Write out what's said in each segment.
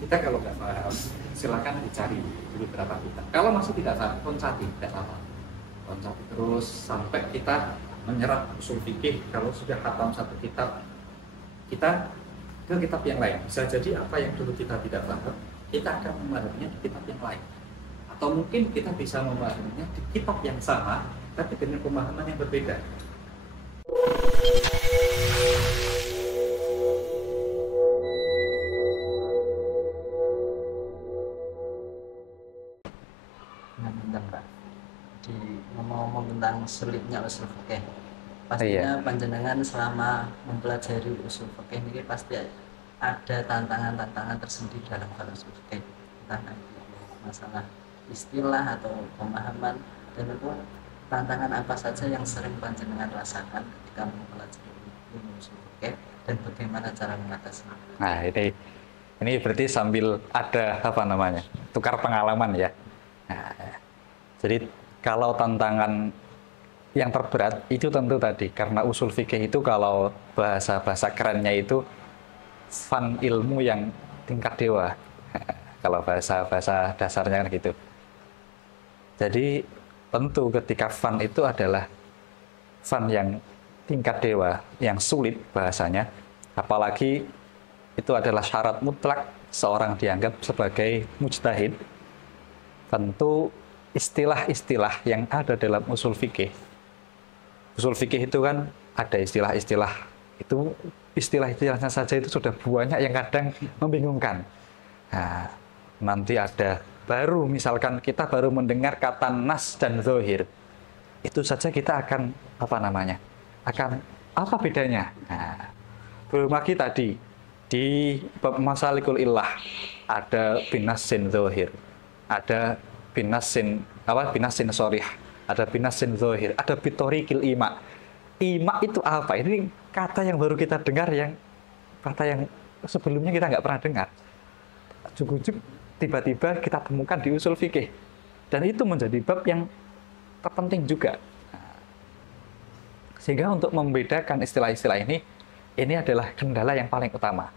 Kita kalau nggak paham, silakan dicari dulu berapa kita. Kalau masih tidak paham, loncati, tidak apa. Loncati terus sampai kita menyerap usul fikih. Kalau sudah khatam satu kitab, kita ke kitab yang lain. Bisa jadi apa yang dulu kita tidak paham, kita akan memahaminya di kitab yang lain. Atau mungkin kita bisa memahaminya di kitab yang sama, tapi dengan pemahaman yang berbeda. Nah, bentar, Pak. Di ngomong-ngomong tentang sulitnya usul fikih, Iya. pastinya panjenengan selama mempelajari usul fikih ini pasti ada tantangan-tantangan tersendiri dalam hal usul fikih, entah nanti masalah istilah atau pemahaman, dan itu tantangan apa saja yang sering panjenengan rasakan ketika mempelajari ilmu usul fikih dan bagaimana cara mengatasinya. Nah, ini berarti sambil ada apa namanya? Tukar pengalaman ya. Nah, jadi kalau tantangan yang terberat itu tentu tadi karena usul fikih itu kalau bahasa kerennya itu fan ilmu yang tingkat dewa. Kalau bahasa dasarnya kan gitu. Jadi tentu ketika fan itu adalah fan yang tingkat dewa, yang sulit bahasanya, apalagi itu adalah syarat mutlak seorang dianggap sebagai mujtahid. Tentu istilah-istilah yang ada dalam usul fikih itu kan ada istilah-istilah, itu istilah-istilahnya saja itu sudah banyak yang kadang membingungkan. Nah, nanti ada baru misalkan kita baru mendengar kata nas dan zohir, itu saja kita akan apa namanya, akan apa bedanya. Nah, belum lagi tadi di bab masalikul illah ada binasin zohir, ada binasin sorih, ada binasin zohir, ada bitorikil ima. Ima itu apa? Ini kata yang baru kita dengar, yang kata yang sebelumnya kita nggak pernah dengar. Cukup tiba-tiba kita temukan di usul fikih, dan itu menjadi bab yang terpenting juga. Sehingga untuk membedakan istilah-istilah ini adalah kendala yang paling utama.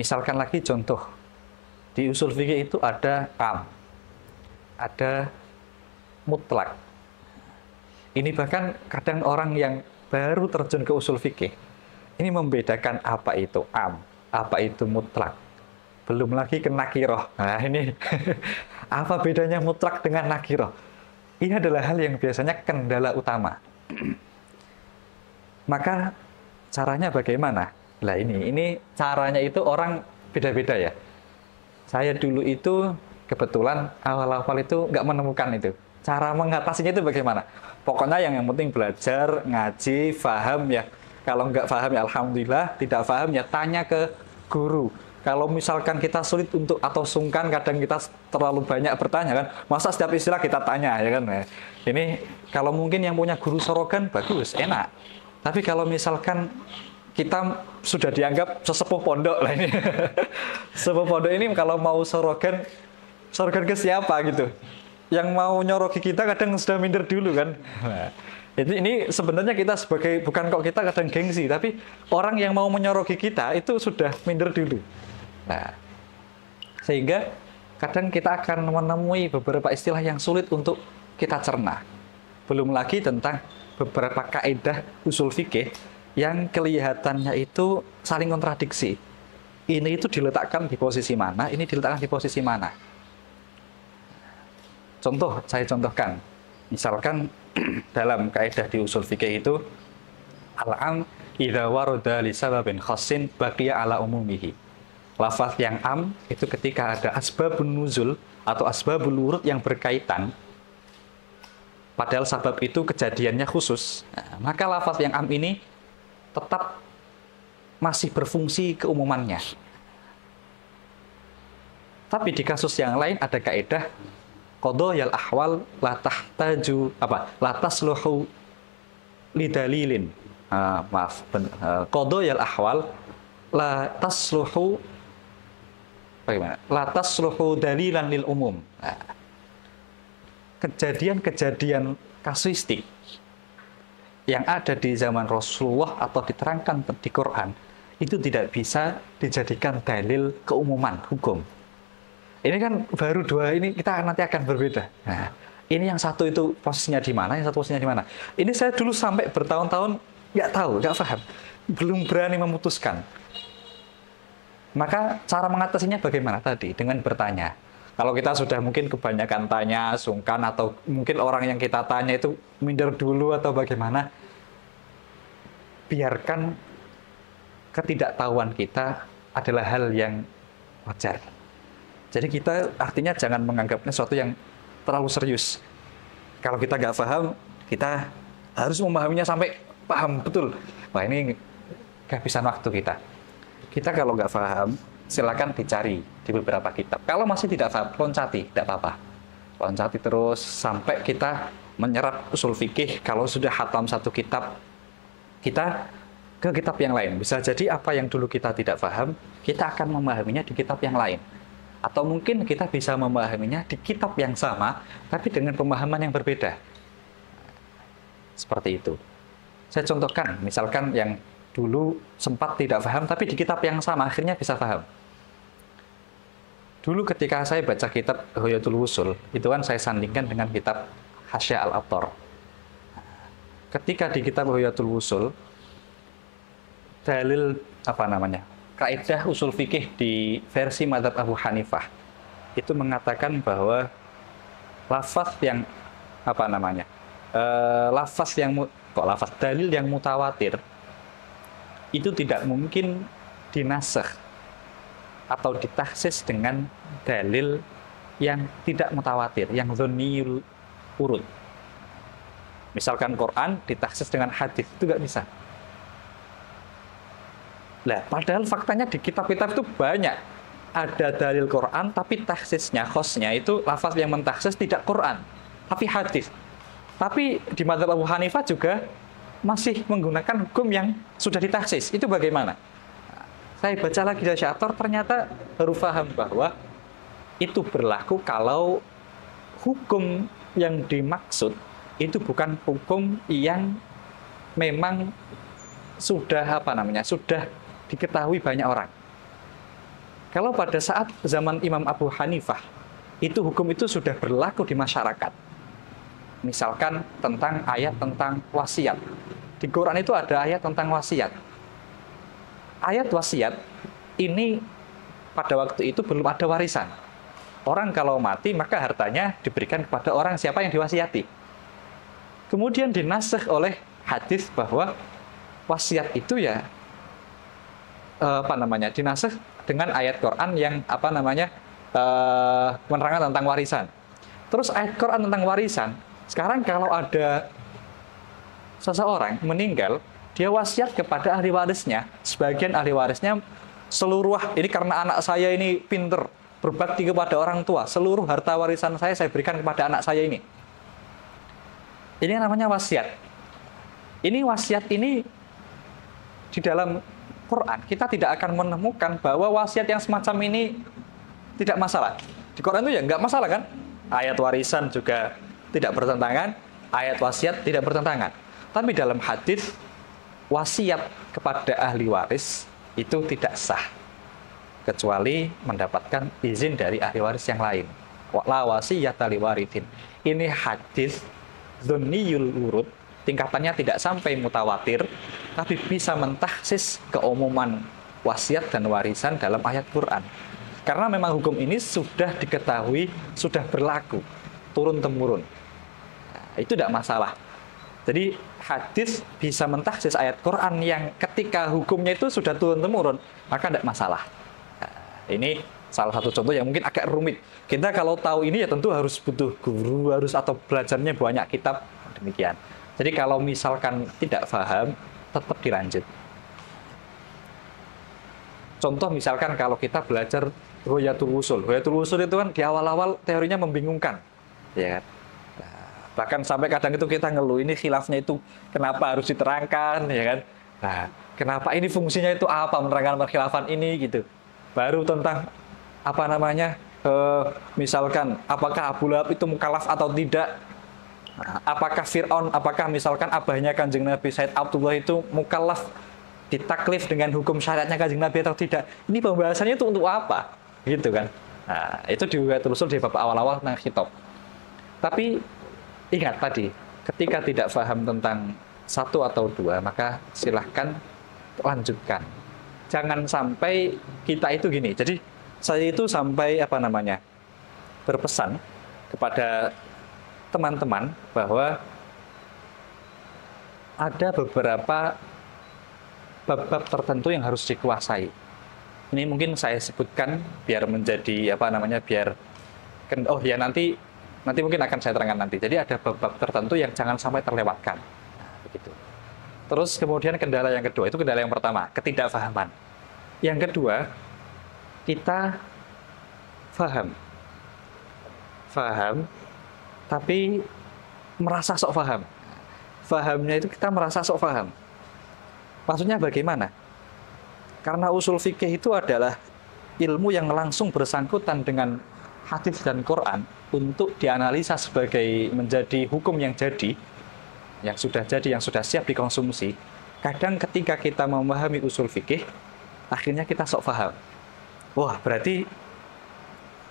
Misalkan lagi contoh, di usul fikih itu ada am, ada mutlak. Ini bahkan kadang orang yang baru terjun ke usul fikih, ini membedakan apa itu am, apa itu mutlak. Belum lagi ke nakiroh. Nah ini, apa bedanya mutlak dengan nakiroh? Ini adalah hal yang biasanya kendala utama. Maka caranya bagaimana? Lah ini caranya itu orang beda-beda ya. Saya dulu itu kebetulan awal-awal itu nggak menemukan itu. Cara mengatasinya itu bagaimana? Pokoknya yang penting belajar, ngaji, paham ya. Kalau nggak paham ya alhamdulillah, tidak paham ya tanya ke guru. Kalau misalkan kita sulit untuk atau sungkan, kadang kita terlalu banyak bertanya kan. Masa setiap istilah kita tanya ya kan. Nah, ini kalau mungkin yang punya guru sorogan bagus, enak. Tapi kalau misalkan kita sudah dianggap sesepuh pondok lah ini. Sesepuh pondok ini kalau mau sorogan ke siapa gitu? Yang mau nyoroki kita kadang sudah minder dulu kan. Nah, ini sebenarnya kita sebagai, bukan kok kita kadang gengsi, tapi orang yang mau menyoroki kita itu sudah minder dulu. Nah, sehingga kadang kita akan menemui beberapa istilah yang sulit untuk kita cerna. Belum lagi tentang beberapa kaidah usul fikih yang kelihatannya itu saling kontradiksi. Ini itu diletakkan di posisi mana, ini diletakkan di posisi mana. Contoh, saya contohkan. Misalkan dalam kaidah di usul fikih itu al-am idza warada li sababin khassin baqiya ala umumihi. Lafaz yang am itu ketika ada asbabun nuzul atau asbabul wurud yang berkaitan, padahal sabab itu kejadiannya khusus, nah, maka lafaz yang am ini tetap masih berfungsi keumumannya. Tapi di kasus yang lain ada kaidah qadhayal ahwal la tahtaju la tasluhu lidalilin. Qadhayal ahwal la tasluhu bagaimana? La tasluhu dalilan lil umum. Nah, kejadian-kejadian kasuistik yang ada di zaman Rasulullah atau diterangkan di Quran, itu tidak bisa dijadikan dalil keumuman hukum. Ini kan baru dua, ini kita nanti akan berbeda. Nah, ini yang satu itu posisinya di mana, yang satu posisinya di mana. Ini saya dulu sampai bertahun-tahun nggak tahu, nggak paham, belum berani memutuskan. Maka cara mengatasinya bagaimana tadi? Dengan bertanya. Kalau kita sudah mungkin kebanyakan tanya, sungkan, atau mungkin orang yang kita tanya itu minder dulu atau bagaimana, biarkan ketidaktahuan kita adalah hal yang wajar. Jadi kita artinya jangan menganggapnya sesuatu yang terlalu serius. Kalau kita nggak paham, kita harus memahaminya sampai paham betul. Wah, ini kehabisan waktu kita. Kita kalau nggak paham, silakan dicari di beberapa kitab. Kalau masih tidak paham, loncati, tidak apa-apa. Loncati terus sampai kita menyerap usul fikih. Kalau sudah hatam satu kitab, kita ke kitab yang lain. Bisa jadi apa yang dulu kita tidak paham, kita akan memahaminya di kitab yang lain. Atau mungkin kita bisa memahaminya di kitab yang sama, tapi dengan pemahaman yang berbeda. Seperti itu. Saya contohkan, misalkan yang dulu sempat tidak paham, tapi di kitab yang sama akhirnya bisa paham. Dulu ketika saya baca kitab Ghayatul Wusul, itu kan saya sandingkan dengan kitab Hasya Al-Abtar. Ketika di kitab Ghayatul Wusul, dalil kaidah usul fikih di versi mazhab Abu Hanifah itu mengatakan bahwa dalil yang mutawatir itu tidak mungkin dinasakh atau ditahsis dengan dalil yang tidak mutawatir, yang dzanniyul urud. Misalkan Quran ditahsis dengan hadis, itu nggak bisa. Nah, padahal faktanya di kitab-kitab itu banyak ada dalil Quran, tapi tahsisnya, khosnya itu lafaz yang mentahsis tidak Quran, tapi hadis. Tapi di mazhab Abu Hanifah juga masih menggunakan hukum yang sudah ditahsis. Itu bagaimana? Saya baca lagi dari Syator, ternyata baru paham bahwa itu berlaku kalau hukum yang dimaksud itu bukan hukum yang memang sudah sudah diketahui banyak orang. Kalau pada saat zaman Imam Abu Hanifah, itu hukum itu sudah berlaku di masyarakat. Misalkan tentang ayat tentang wasiat. Di Quran itu ada ayat tentang wasiat. Ayat wasiat ini pada waktu itu belum ada warisan. Orang kalau mati maka hartanya diberikan kepada orang siapa yang diwasiati. Kemudian dinasakh oleh hadis bahwa wasiat itu dinasakh dengan ayat Quran yang menerangkan tentang warisan. Terus ayat Quran tentang warisan, sekarang kalau ada seseorang meninggal, dia wasiat kepada ahli warisnya, sebagian ahli warisnya seluruh, ini karena anak saya ini pinter, berbakti kepada orang tua, seluruh harta warisan saya berikan kepada anak saya ini. Ini namanya wasiat. Ini wasiat ini di dalam Quran kita tidak akan menemukan bahwa wasiat yang semacam ini tidak masalah. Di Quran itu ya nggak masalah kan? Ayat warisan juga tidak bertentangan, ayat wasiat tidak bertentangan. Tapi dalam hadis wasiat kepada ahli waris itu tidak sah kecuali mendapatkan izin dari ahli waris yang lain. La wasiyata li warithin. Ini hadis dzanniyul urud, tingkatannya tidak sampai mutawatir, tapi bisa mentahsis keumuman wasiat dan warisan dalam ayat Quran. Karena memang hukum ini sudah diketahui, sudah berlaku turun-temurun. Nah, itu tidak masalah. Jadi hadis bisa mentahsis ayat Quran yang ketika hukumnya itu sudah turun-temurun, maka tidak masalah. Nah, ini salah satu contoh yang mungkin agak rumit. Kita kalau tahu ini ya tentu harus butuh guru, atau belajarnya banyak kitab, demikian. Jadi kalau misalkan tidak paham, tetap dilanjut. Contoh misalkan kalau kita belajar Ghayatul Wusul. Ghayatul Wusul itu kan di awal-awal teorinya membingungkan. Ya kan? Bahkan sampai kadang itu kita ngeluh, ini khilafnya itu kenapa harus diterangkan, ya kan? Nah, kenapa ini fungsinya itu apa, menerangkan perkhilafan ini gitu. Baru tentang misalkan apakah Abu Lahab itu mukallaf atau tidak, apakah Fir'aun, apakah misalkan abahnya Kanjeng Nabi Said Abdullah itu mukallaf ditaklif dengan hukum syariatnya Kanjeng Nabi atau tidak. Ini pembahasannya itu untuk apa? Gitu kan. Nah, itu juga telusur di bab awal-awal tentang khitab. Tapi ingat tadi, ketika tidak paham tentang satu atau dua, maka silahkan lanjutkan. Jangan sampai kita itu gini. Jadi saya itu sampai berpesan kepada teman-teman bahwa ada beberapa bab-bab tertentu yang harus dikuasai. Ini mungkin saya sebutkan biar menjadi nanti mungkin akan saya terangkan nanti. Jadi ada bab-bab tertentu yang jangan sampai terlewatkan. Nah, begitu. Terus kemudian kendala yang kedua, itu kendala yang pertama, ketidakfahaman. Yang kedua, kita paham, tapi merasa sok paham. Fahamnya itu kita merasa sok paham. Maksudnya bagaimana? Karena usul fikih itu adalah ilmu yang langsung bersangkutan dengan hadis dan Quran untuk dianalisa sebagai menjadi hukum yang sudah siap dikonsumsi. Kadang ketika kita memahami usul fikih, akhirnya kita sok paham. Wah, berarti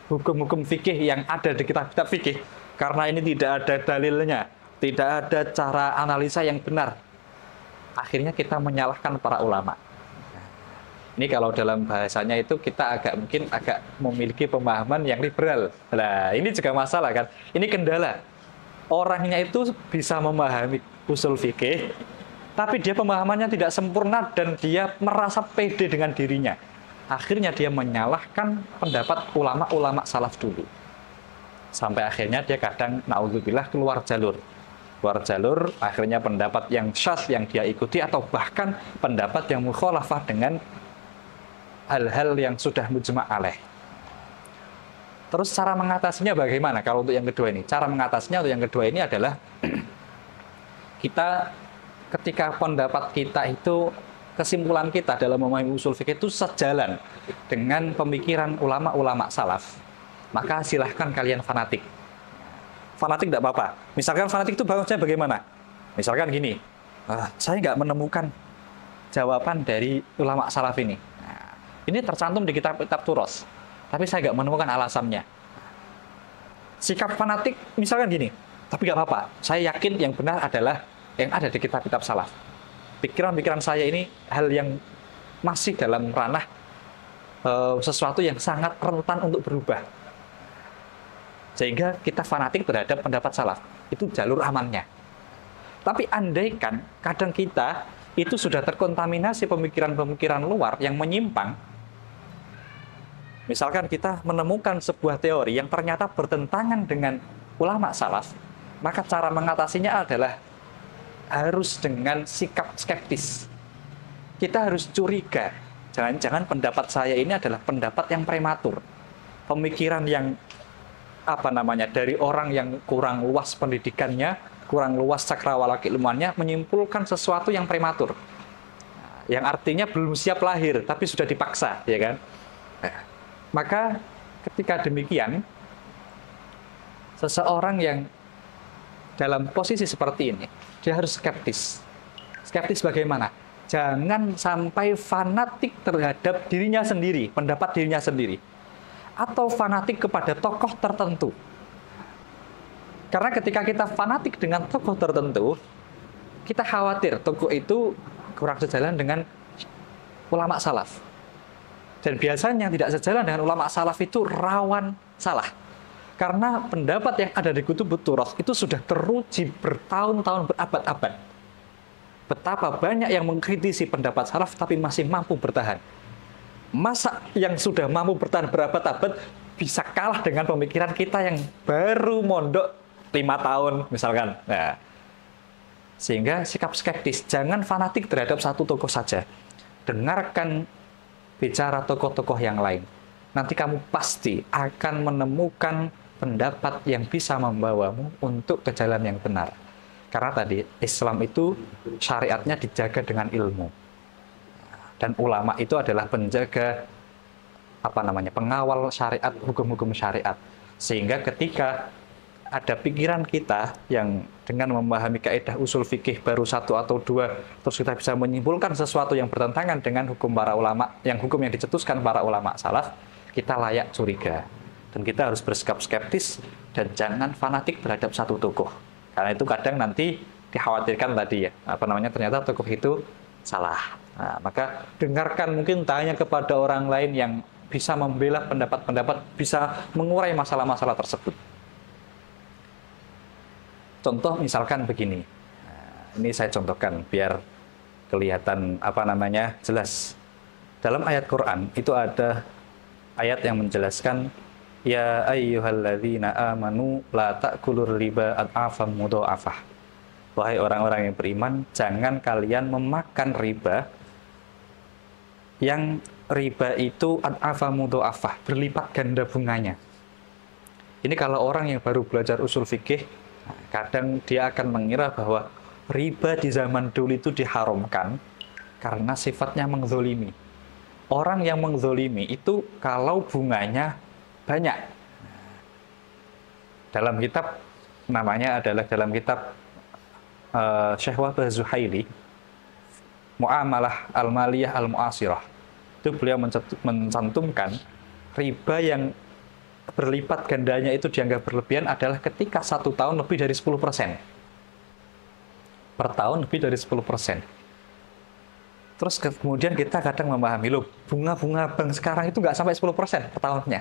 hukum-hukum fikih yang ada di kitab-kitab fikih, karena ini tidak ada dalilnya, tidak ada cara analisa yang benar, akhirnya kita menyalahkan para ulama. Ini kalau dalam bahasanya itu kita mungkin agak memiliki pemahaman yang liberal. Nah, ini juga masalah kan. Ini kendala. Orangnya itu bisa memahami usul fikih, tapi dia pemahamannya tidak sempurna dan dia merasa pede dengan dirinya. Akhirnya dia menyalahkan pendapat ulama-ulama salaf dulu. Sampai akhirnya dia kadang naudzubillah keluar jalur, akhirnya pendapat yang syadz yang dia ikuti atau bahkan pendapat yang mukhalafah dengan hal-hal yang sudah mujma' alaih. Terus cara mengatasinya bagaimana kalau untuk yang kedua ini? Cara mengatasinya untuk yang kedua ini adalah kita ketika pendapat kita itu, kesimpulan kita dalam memahami usul fikih itu sejalan dengan pemikiran ulama-ulama salaf, maka silahkan kalian fanatik. Fanatik tidak apa-apa. Misalkan fanatik itu bagusnya bagaimana? Misalkan gini, saya nggak menemukan jawaban dari ulama salaf ini. Ini tercantum di kitab-kitab Turos, tapi saya nggak menemukan alasannya. Sikap fanatik misalkan gini, tapi nggak apa-apa, saya yakin yang benar adalah yang ada di kitab-kitab salaf. Pikiran-pikiran saya ini hal yang masih dalam ranah sesuatu yang sangat rentan untuk berubah. Sehingga kita fanatik terhadap pendapat salaf. Itu jalur amannya. Tapi andaikan kadang kita itu sudah terkontaminasi pemikiran-pemikiran luar yang menyimpang. Misalkan kita menemukan sebuah teori yang ternyata bertentangan dengan ulama salaf, maka cara mengatasinya adalah harus dengan sikap skeptis. Kita harus curiga, jangan-jangan pendapat saya ini adalah pendapat yang prematur. Pemikiran yang dari orang yang kurang luas pendidikannya, kurang luas cakrawala keilmuannya, menyimpulkan sesuatu yang prematur. Yang artinya belum siap lahir, tapi sudah dipaksa, ya kan? Maka ketika demikian, seseorang yang dalam posisi seperti ini, dia harus skeptis. Skeptis bagaimana? Jangan sampai fanatik terhadap dirinya sendiri, pendapat dirinya sendiri. Atau fanatik kepada tokoh tertentu. Karena ketika kita fanatik dengan tokoh tertentu, kita khawatir tokoh itu kurang sejalan dengan ulama salaf. Dan biasanya tidak sejalan dengan ulama salaf itu rawan salah. Karena pendapat yang ada di Kutubut Turas itu sudah teruji bertahun-tahun, berabad-abad. Betapa banyak yang mengkritisi pendapat salaf tapi masih mampu bertahan. Masa yang sudah mampu bertahan berabad-abad bisa kalah dengan pemikiran kita yang baru mondok 5 tahun misalkan. Nah, sehingga sikap skeptis, jangan fanatik terhadap satu tokoh saja. Dengarkan bicara tokoh-tokoh yang lain. Nanti kamu pasti akan menemukan pendapat yang bisa membawamu untuk ke jalan yang benar. Karena tadi Islam itu syariatnya dijaga dengan ilmu. Dan ulama itu adalah penjaga pengawal syariat, hukum-hukum syariat. Sehingga ketika ada pikiran kita yang dengan memahami kaidah usul fikih baru satu atau dua, terus kita bisa menyimpulkan sesuatu yang bertentangan dengan hukum para ulama, hukum yang dicetuskan para ulama salaf, kita layak curiga. Dan kita harus bersikap skeptis dan jangan fanatik terhadap satu tokoh. Karena itu kadang nanti dikhawatirkan tadi ya, ternyata tokoh itu salah. Nah, maka dengarkan, mungkin tanya kepada orang lain yang bisa membela pendapat-pendapat, bisa mengurai masalah-masalah tersebut. Contoh misalkan begini, ini saya contohkan biar kelihatan jelas. Dalam ayat Quran itu ada ayat yang menjelaskan, ya ayyuhalladzina amanu la ta'kulur riba ad'afam mudha'afah. Wahai orang-orang yang beriman, jangan kalian memakan riba yang riba itu ad'afam mudha'afah, berlipat ganda bunganya. Ini kalau orang yang baru belajar usul fikih, kadang dia akan mengira bahwa riba di zaman dulu itu diharamkan karena sifatnya mengzolimi. Orang yang mengzolimi itu kalau bunganya banyak. Dalam kitab dalam kitab Syekh Wahbah Zuhaili, Mu'amalah Al-Maliyah Al-Mu'asirah, itu beliau mencantumkan riba yang berlipat gandanya itu dianggap berlebihan adalah ketika 1 tahun lebih dari 10%. Per tahun lebih dari 10%. Terus kemudian kita kadang memahami, loh, bunga-bunga bank sekarang itu nggak sampai 10% per tahunnya.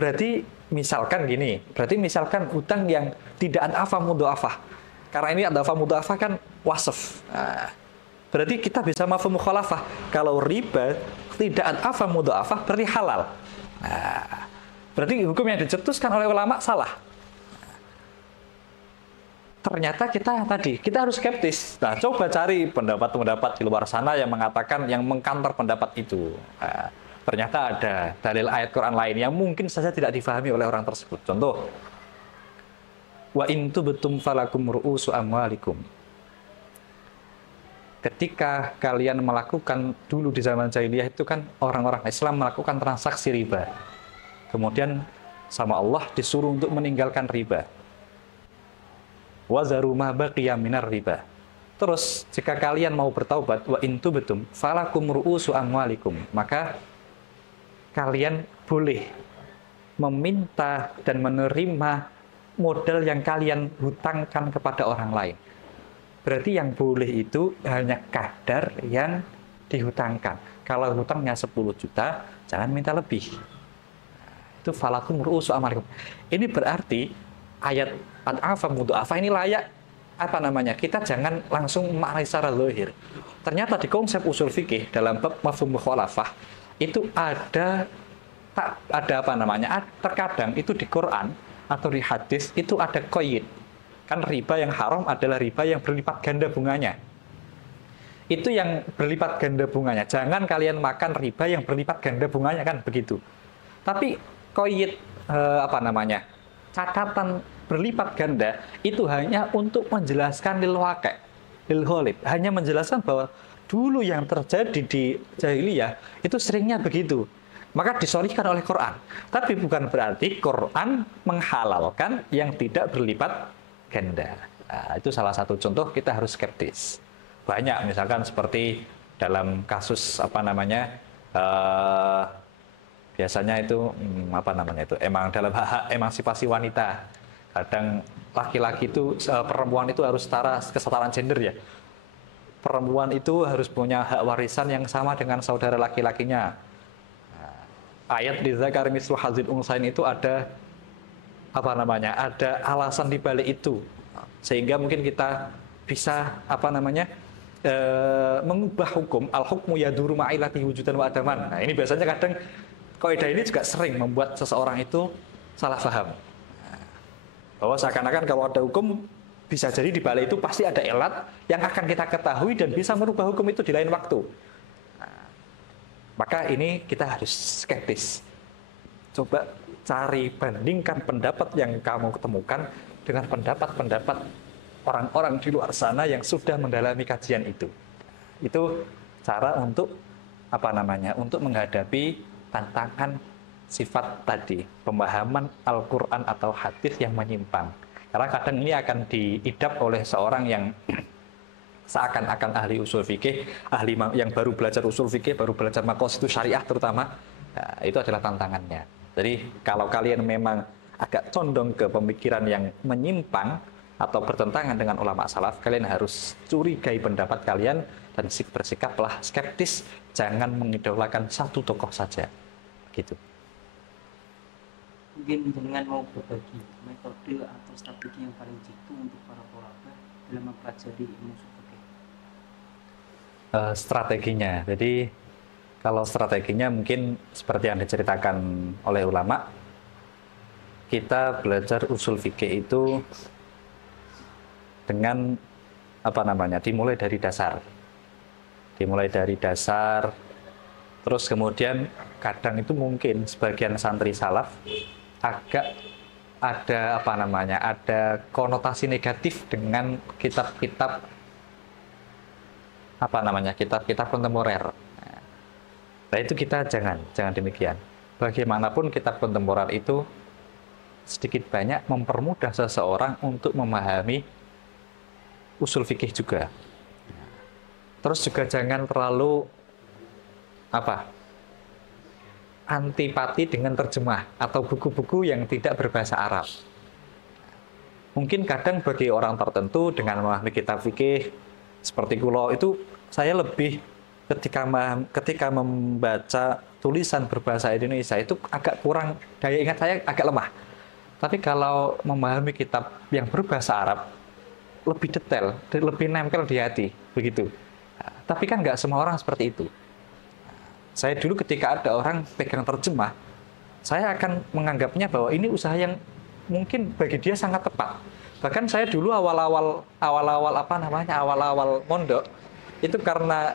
Berarti misalkan hutang yang tidak ad'afah mudha'afah. Karena ini ad'afah mudha'afah kan wasf. Nah, berarti kita bisa mafhum mukhalafah. Kalau riba tidak ad'afah mudha'afah berarti halal. Nah, berarti hukum yang dicetuskan oleh ulama salah. Ternyata kita harus skeptis. Nah, coba cari pendapat-pendapat di luar sana yang mengatakan, yang mengkantor pendapat itu. Nah, ternyata ada dalil ayat Quran lain yang mungkin saja tidak difahami oleh orang tersebut. Contoh, wa in tubtum falakum ru'usu amwalikum. Ketika kalian melakukan, dulu di zaman jahiliyah itu kan orang-orang Islam melakukan transaksi riba. Kemudian sama Allah disuruh untuk meninggalkan riba. Wazaru ma baqiya minar riba. Terus jika kalian mau bertaubat, wa in tubtum falakum ru'usu amwalikum, maka kalian boleh meminta dan menerima modal yang kalian hutangkan kepada orang lain. Berarti yang boleh itu hanya kadar yang dihutangkan. Kalau hutangnya 10 juta, jangan minta lebih. Itu falakum ru'usu amwalikum. Ini berarti ayat ad'afam mudha'afah ini layak kita jangan langsung maknai secara zahir. Ternyata di konsep usul fikih dalam bab mafhum mukhalafah itu terkadang itu di Quran atau di hadis itu ada qaid. Kan riba yang haram adalah riba yang berlipat ganda bunganya. Itu yang berlipat ganda bunganya. Jangan kalian makan riba yang berlipat ganda bunganya, kan begitu. Tapi qaid catatan berlipat ganda itu hanya untuk menjelaskan lil ghalib, hanya menjelaskan bahwa dulu yang terjadi di jahiliyah itu seringnya begitu, maka disorihkan oleh Quran. Tapi bukan berarti Quran menghalalkan yang tidak berlipat ganda. Nah, itu salah satu contoh kita harus skeptis. Banyak misalkan seperti dalam kasus biasanya itu emang dalam hak emansipasi wanita. Kadang laki-laki itu, perempuan itu harus kesetaraan gender ya. Perempuan itu harus punya hak warisan yang sama dengan saudara laki-lakinya. Ayat di Zakari mislu hazil unsain itu ada ada alasan di balik itu. Sehingga mungkin kita bisa mengubah hukum, al-hukmu yaduru ma'ilati wujudan wa adaman. Nah, ini biasanya kadang kaidah ini juga sering membuat seseorang itu salah paham. Bahwa seakan-akan kalau ada hukum, bisa jadi di balik itu pasti ada elat yang akan kita ketahui dan bisa merubah hukum itu di lain waktu. Maka ini kita harus skeptis. Coba cari, bandingkan pendapat yang kamu ketemukan dengan pendapat-pendapat orang-orang di luar sana yang sudah mendalami kajian itu. Itu cara untuk untuk menghadapi tantangan sifat tadi, pemahaman Al-Quran atau hadis yang menyimpang. Karena kadang ini akan diidap oleh seorang yang seakan-akan ahli usul fikih, yang baru belajar usul fikih, baru belajar maqasidus syariah terutama, nah, itu adalah tantangannya. Jadi kalau kalian memang agak condong ke pemikiran yang menyimpang atau bertentangan dengan ulama salaf, kalian harus curigai pendapat kalian dan bersikaplah skeptis, jangan mengidolakan satu tokoh saja. Gitu. Mungkin dengan mau berbagi metode atau strategi yang paling jitu untuk para tolaba dalam mempelajari ilmu usul fikih. Strateginya, jadi kalau strateginya mungkin seperti yang diceritakan oleh ulama, kita belajar usul fikih itu dengan dimulai dari dasar, terus kemudian kadang itu mungkin sebagian santri salaf agak ada ada konotasi negatif dengan kitab-kitab kitab-kitab kontemporer. Nah, itu kita jangan demikian. Bagaimanapun kitab kontemporer itu sedikit banyak mempermudah seseorang untuk memahami usul fikih juga. Terus juga jangan terlalu antipati dengan terjemah atau buku-buku yang tidak berbahasa Arab. Mungkin kadang bagi orang tertentu dengan memahami kitab fikih seperti kulo itu, saya lebih ketika membaca tulisan berbahasa Indonesia itu agak kurang, daya ingat saya agak lemah. Tapi kalau memahami kitab yang berbahasa Arab lebih detail, lebih nempel di hati, begitu. Tapi kan nggak semua orang seperti itu. Saya dulu ketika ada orang pegang terjemah, saya akan menganggapnya bahwa ini usaha yang mungkin bagi dia sangat tepat. Bahkan saya dulu awal-awal mondok itu karena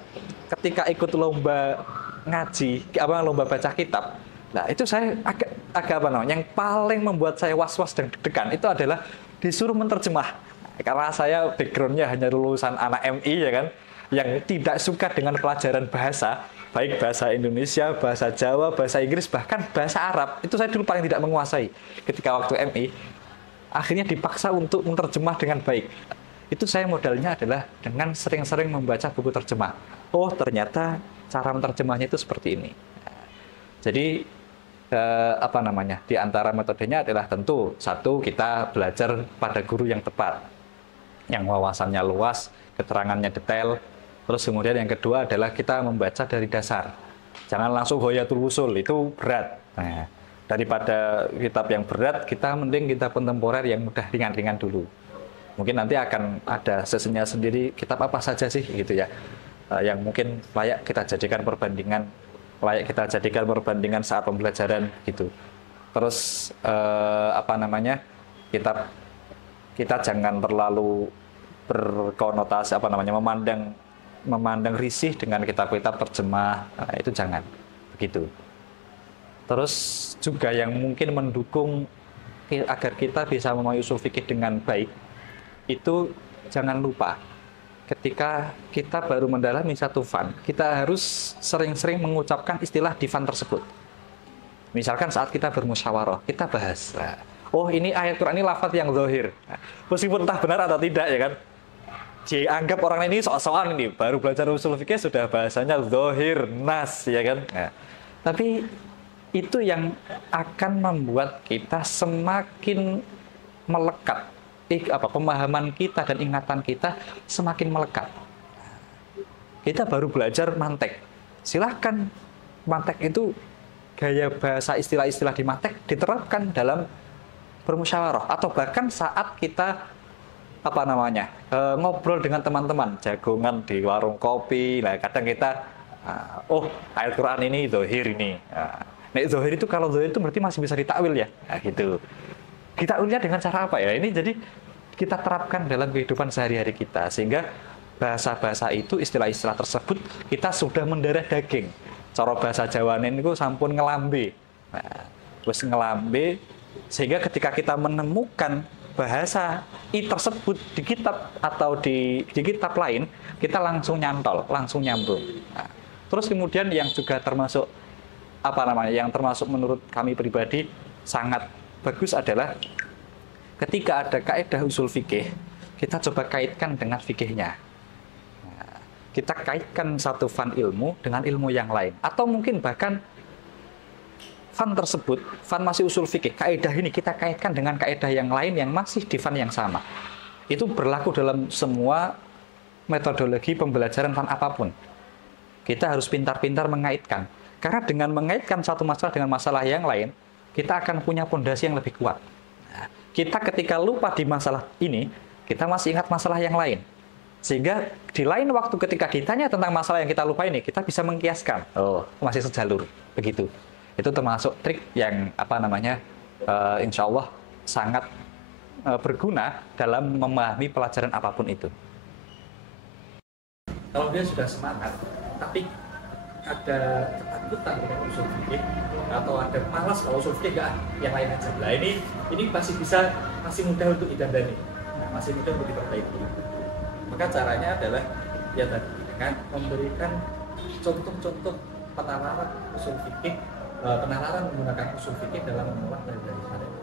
ketika ikut lomba ngaji, lomba baca kitab. Nah, itu saya agak yang paling membuat saya was-was dan deg-degan itu adalah disuruh menerjemah. Karena saya backgroundnya hanya lulusan anak MI ya kan, yang tidak suka dengan pelajaran bahasa, baik bahasa Indonesia, bahasa Jawa, bahasa Inggris, bahkan bahasa Arab. Itu saya dulu paling tidak menguasai ketika waktu MI. Akhirnya dipaksa untuk menerjemah dengan baik. Itu saya modalnya adalah dengan sering-sering membaca buku terjemah. Oh, ternyata cara menerjemahnya itu seperti ini. Jadi di antara metodenya adalah tentu satu, kita belajar pada guru yang tepat, yang wawasannya luas, keterangannya detail. Terus kemudian yang kedua adalah kita membaca dari dasar. Jangan langsung Ghayatul Wusul, itu berat. Nah, daripada kitab yang berat, kita mending kitab kontemporer yang mudah ringan-ringan dulu. Mungkin nanti akan ada sesinya sendiri kitab apa saja sih gitu ya, yang mungkin layak kita jadikan perbandingan saat pembelajaran gitu. Terus kita jangan terlalu berkonotasi memandang risih dengan kitab-kitab terjemah, nah, itu jangan begitu. Terus juga yang mungkin mendukung agar kita bisa memahami usul fikih dengan baik, itu jangan lupa ketika kita baru mendalami satu fan, kita harus sering-sering mengucapkan istilah di fan tersebut. Misalkan saat kita bermusyawarah, kita bahas, oh ini ayat Quran ini lafaz yang zahir, meskipun entah benar atau tidak ya kan, dianggap orang ini sok-sokan ini baru belajar usul fikih sudah bahasanya zahir nas ya kan. Nah, tapi itu yang akan membuat kita semakin melekat, pemahaman kita dan ingatan kita semakin melekat. Kita baru belajar mantek, silahkan mantek itu gaya bahasa, istilah-istilah di mantek diterapkan dalam bermusyawarah atau bahkan saat kita ngobrol dengan teman-teman jagongan di warung kopi. Nah, kadang kita ayat Quran ini zahir ini. Nek zahir itu, kalau zahir itu berarti masih bisa ditakwil ya. Nah, gitu. Ditakwilnya dengan cara apa ya? Ini jadi kita terapkan dalam kehidupan sehari-hari kita sehingga bahasa-bahasa itu, istilah-istilah tersebut kita sudah mendarah daging. Cara bahasa Jawane niku sampun ngelambe. Nah, terus ngelambe sehingga ketika kita menemukan bahasa tersebut di kitab atau di kitab lain, kita langsung nyantol, langsung nyambung. Nah, terus kemudian yang juga termasuk yang termasuk menurut kami pribadi sangat bagus adalah ketika ada kaidah usul fikih, kita coba kaitkan dengan fikihnya. Nah, kita kaitkan satu fan ilmu dengan ilmu yang lain, atau mungkin bahkan fan tersebut, fan masih usul fikih, kaidah ini kita kaitkan dengan kaidah yang lain yang masih di fan yang sama. Itu berlaku dalam semua metodologi pembelajaran fan apapun. Kita harus pintar-pintar mengaitkan. Karena dengan mengaitkan satu masalah dengan masalah yang lain, kita akan punya fondasi yang lebih kuat. Nah, kita ketika lupa di masalah ini, kita masih ingat masalah yang lain. Sehingga di lain waktu ketika ditanya tentang masalah yang kita lupa ini, kita bisa mengkiaskan. Oh, masih sejalur. Begitu. Itu termasuk trik yang insya Allah sangat berguna dalam memahami pelajaran apapun itu. Kalau dia sudah semangat, tapi ada ketakutan dengan usul fikih atau ada malas kalau usul fikih enggak, yang lain aja. Nah ini masih mudah untuk didandani, masih mudah untuk diperbaiki. Maka caranya adalah ya tadi dengan memberikan contoh-contoh penalaran usul fikih, penalaran menggunakan usul fikih dalam menolak dari syariat.